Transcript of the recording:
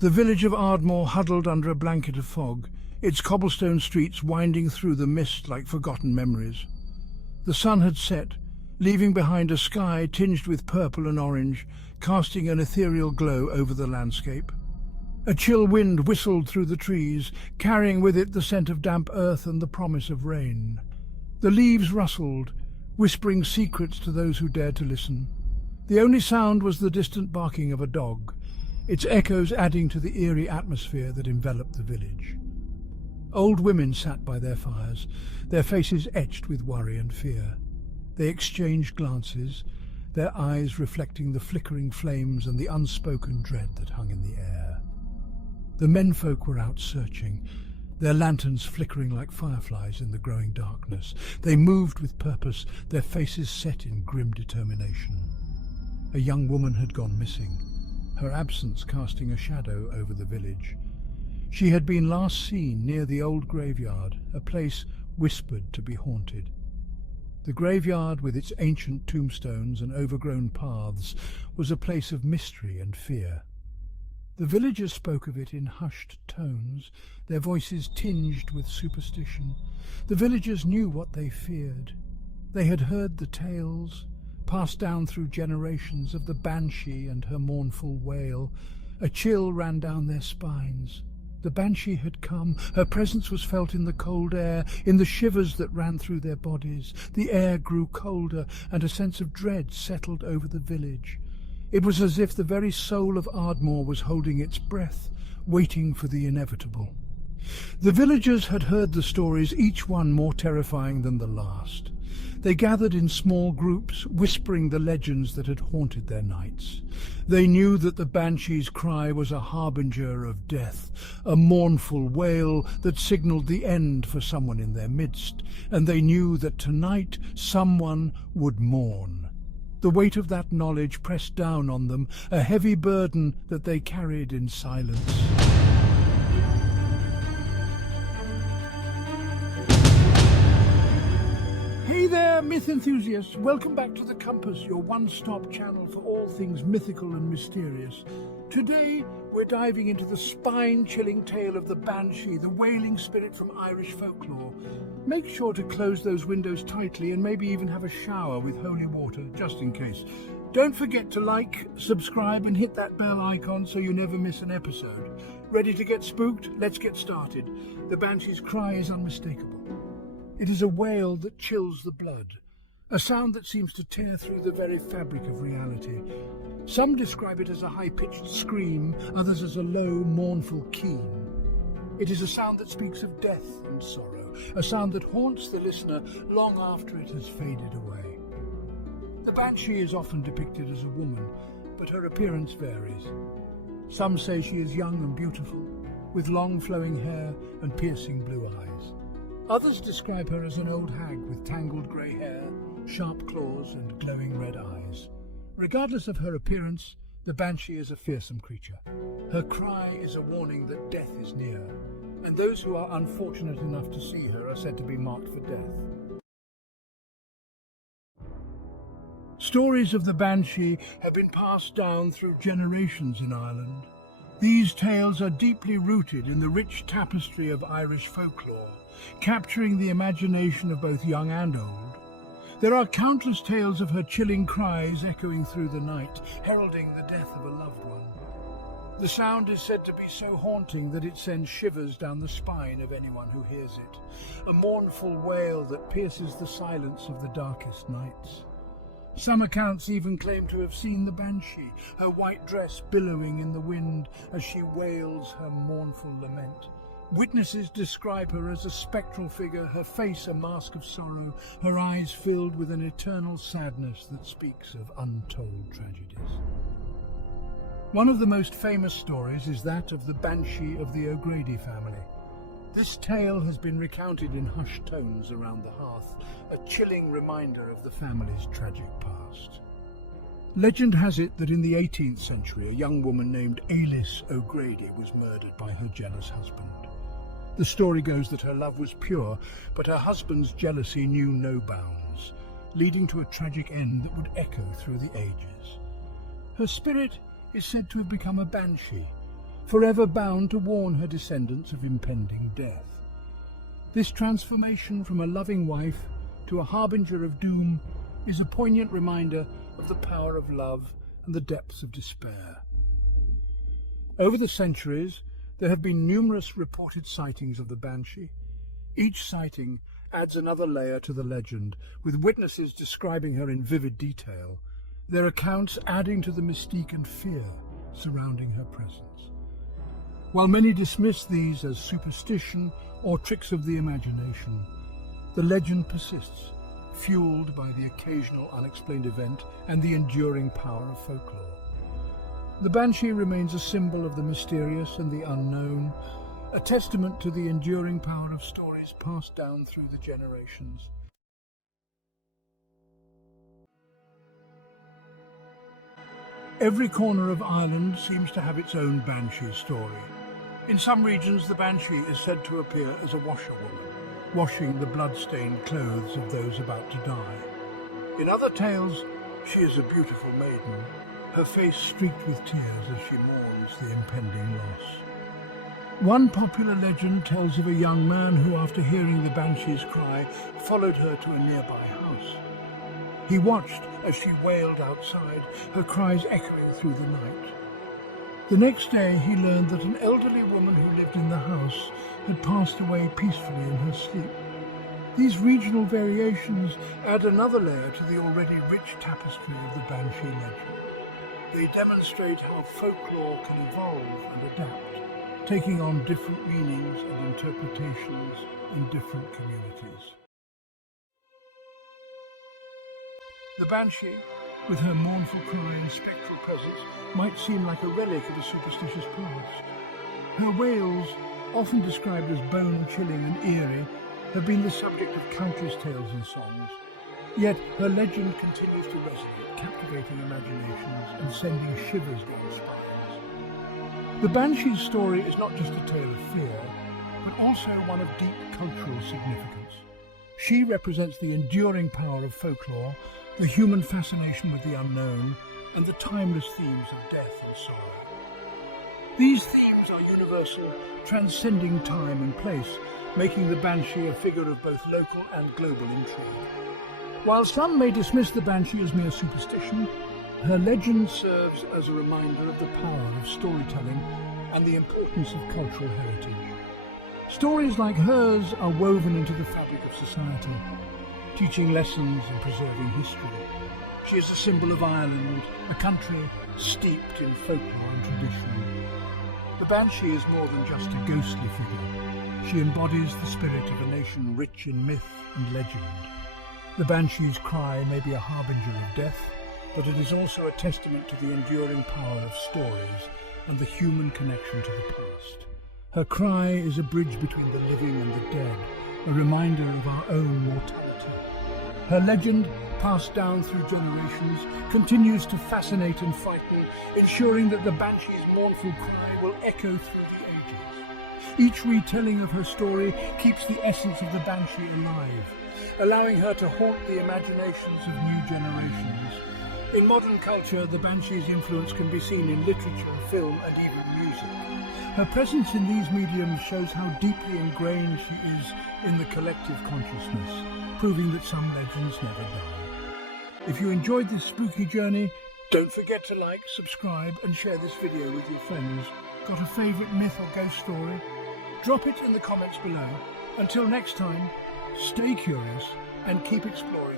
The village of Ardmore huddled under a blanket of fog, its cobblestone streets winding through the mist like forgotten memories. The sun had set, leaving behind a sky tinged with purple and orange, casting an ethereal glow over the landscape. A chill wind whistled through the trees, carrying with it the scent of damp earth and the promise of rain. The leaves rustled, whispering secrets to those who dared to listen. The only sound was the distant barking of a dog, its echoes adding to the eerie atmosphere that enveloped the village. Old women sat by their fires, their faces etched with worry and fear. They exchanged glances, their eyes reflecting the flickering flames and the unspoken dread that hung in the air. The menfolk were out searching, their lanterns flickering like fireflies in the growing darkness. They moved with purpose, their faces set in grim determination. A young woman had gone missing, her absence casting a shadow over the village. She had been last seen near the old graveyard, a place whispered to be haunted. The graveyard, with its ancient tombstones and overgrown paths, was a place of mystery and fear. The villagers spoke of it in hushed tones, their voices tinged with superstition. The villagers knew what they feared. They had heard the tales, passed down through generations, of the Banshee and her mournful wail. A chill ran down their spines. The Banshee had come. Her presence was felt in the cold air, in the shivers that ran through their bodies. The air grew colder, and a sense of dread settled over the village. It was as if the very soul of Ardmore was holding its breath, waiting for the inevitable. The villagers had heard the stories, each one more terrifying than the last. They gathered in small groups, whispering the legends that had haunted their nights. They knew that the Banshee's cry was a harbinger of death, a mournful wail that signalled the end for someone in their midst, and they knew that tonight someone would mourn. The weight of that knowledge pressed down on them, a heavy burden that they carried in silence. Hey there, myth enthusiasts! Welcome back to The Compass, your one-stop channel for all things mythical and mysterious. Today, we're diving into the spine-chilling tale of the Banshee, the wailing spirit from Irish folklore. Make sure to close those windows tightly and maybe even have a shower with holy water, just in case. Don't forget to like, subscribe and hit that bell icon so you never miss an episode. Ready to get spooked? Let's get started. The Banshee's cry is unmistakable. It is a wail that chills the blood, a sound that seems to tear through the very fabric of reality. Some describe it as a high-pitched scream, others as a low, mournful keen. It is a sound that speaks of death and sorrow, a sound that haunts the listener long after it has faded away. The Banshee is often depicted as a woman, but her appearance varies. Some say she is young and beautiful, with long flowing hair and piercing blue eyes. Others describe her as an old hag with tangled grey hair, sharp claws and glowing red eyes. Regardless of her appearance, the Banshee is a fearsome creature. Her cry is a warning that death is near, and those who are unfortunate enough to see her are said to be marked for death. Stories of the Banshee have been passed down through generations in Ireland. These tales are deeply rooted in the rich tapestry of Irish folklore, capturing the imagination of both young and old. There are countless tales of her chilling cries echoing through the night, heralding the death of a loved one. The sound is said to be so haunting that it sends shivers down the spine of anyone who hears it, a mournful wail that pierces the silence of the darkest nights. Some accounts even claim to have seen the Banshee, her white dress billowing in the wind as she wails her mournful lament. Witnesses describe her as a spectral figure, her face a mask of sorrow, her eyes filled with an eternal sadness that speaks of untold tragedies. One of the most famous stories is that of the Banshee of the O'Grady family. This tale has been recounted in hushed tones around the hearth, a chilling reminder of the family's tragic past. Legend has it that in the 18th century, a young woman named Alice O'Grady was murdered by her jealous husband. The story goes that her love was pure, but her husband's jealousy knew no bounds, leading to a tragic end that would echo through the ages. Her spirit is said to have become a banshee, forever bound to warn her descendants of impending death. This transformation from a loving wife to a harbinger of doom is a poignant reminder of the power of love and the depths of despair. Over the centuries, there have been numerous reported sightings of the Banshee. Each sighting adds another layer to the legend, with witnesses describing her in vivid detail, their accounts adding to the mystique and fear surrounding her presence. While many dismiss these as superstition or tricks of the imagination, the legend persists, fueled by the occasional unexplained event and the enduring power of folklore. The Banshee remains a symbol of the mysterious and the unknown, a testament to the enduring power of stories passed down through the generations. Every corner of Ireland seems to have its own Banshee story. In some regions, the Banshee is said to appear as a washerwoman, washing the blood-stained clothes of those about to die. In other tales, she is a beautiful maiden, her face streaked with tears as she mourns the impending loss. One popular legend tells of a young man who, after hearing the Banshee's cry, followed her to a nearby house. He watched as she wailed outside, her cries echoing through the night. The next day he learned that an elderly woman who lived in the house had passed away peacefully in her sleep. These regional variations add another layer to the already rich tapestry of the Banshee legend. They demonstrate how folklore can evolve and adapt, taking on different meanings and interpretations in different communities. The Banshee, with her mournful cry and spectral presence, might seem like a relic of a superstitious past. Her wails, often described as bone-chilling and eerie, have been the subject of countless tales and songs. Yet her legend continues to resonate, captivating imaginations and sending shivers down spines. The Banshee's story is not just a tale of fear, but also one of deep cultural significance. She represents the enduring power of folklore, the human fascination with the unknown, and the timeless themes of death and sorrow. These themes are universal, transcending time and place, making the Banshee a figure of both local and global intrigue. While some may dismiss the Banshee as mere superstition, her legend serves as a reminder of the power of storytelling and the importance of cultural heritage. Stories like hers are woven into the fabric of society, teaching lessons and preserving history. She is a symbol of Ireland, a country steeped in folklore and tradition. The Banshee is more than just a ghostly figure. She embodies the spirit of a nation rich in myth and legend. The Banshee's cry may be a harbinger of death, but it is also a testament to the enduring power of stories and the human connection to the past. Her cry is a bridge between the living and the dead, a reminder of our own mortality. Her legend, passed down through generations, continues to fascinate and frighten, ensuring that the Banshee's mournful cry will echo through the ages. Each retelling of her story keeps the essence of the Banshee alive, allowing her to haunt the imaginations of new generations. In modern culture, the Banshee's influence can be seen in literature, film, and even music. Her presence in these mediums shows how deeply ingrained she is in the collective consciousness, proving that some legends never die. If you enjoyed this spooky journey, don't forget to like, subscribe, and share this video with your friends. Got a favourite myth or ghost story? Drop it in the comments below. Until next time, stay curious and keep exploring.